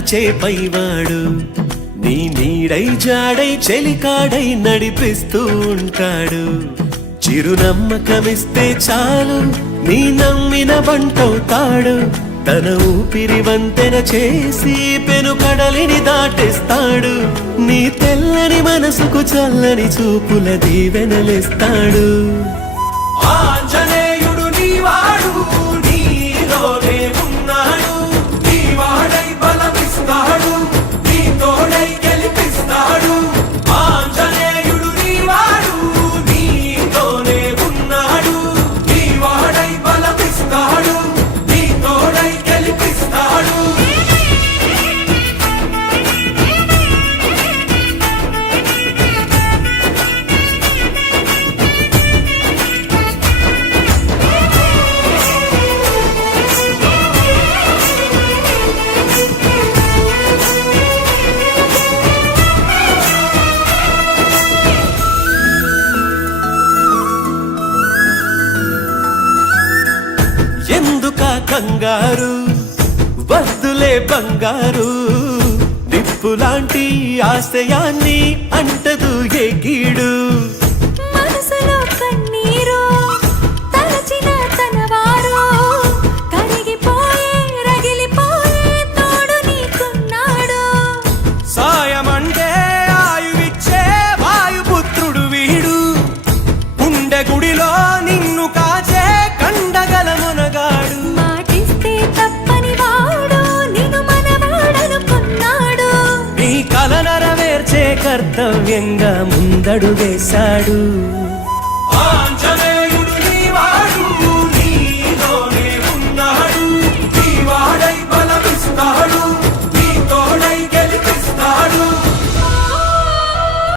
కాచే పైవాడు నీ నీడై జాడై చెలికాడై నడిపిస్తూ ఉంటాడు చిరునమ్మకమిస్తే చాలు నీ నమ్మిన బంటవుతాడు తన ఊపిరి వంతెన చేసి పెను కడలిని దాటిస్తాడు నీ తెల్లని మనసుకు చల్లని చూపుల దీవెనలిస్తాడు ఆంజనేయుడు నీవాడు నీలోనే ఉన్నాడు నీవాడై బలమిస్తాడు నీ తోడై గెలిపిస్తాడు ఆంజనేయుడు నీవాడు నీలోనే ఉన్నాడు నీవాడై బలమిస్తాడు నీ తోడై గెలిపిస్తాడు ఎందుకా కంగారు వద్దులే బంగారు నిప్పులాంటి ఆశయాన్ని అంటదు ఎగిడు మనసులో కన్నీరు తలచిన తనవారు కరిగిపోయే రగిలిపోయే తోడు నీకున్నాడు సాయమంటే ఆయువిచ్చే వాయుపుత్రుడు వీడు గుండె గుడిలో నిన్ను కాచే కండగల మునగాడు మాటిస్తే తప్పని వాడు నిన్ను మనవాడనుకున్నాడు నీ కల నెరవేర్చే కర్తవ్యంగా ముందడుగేశాడు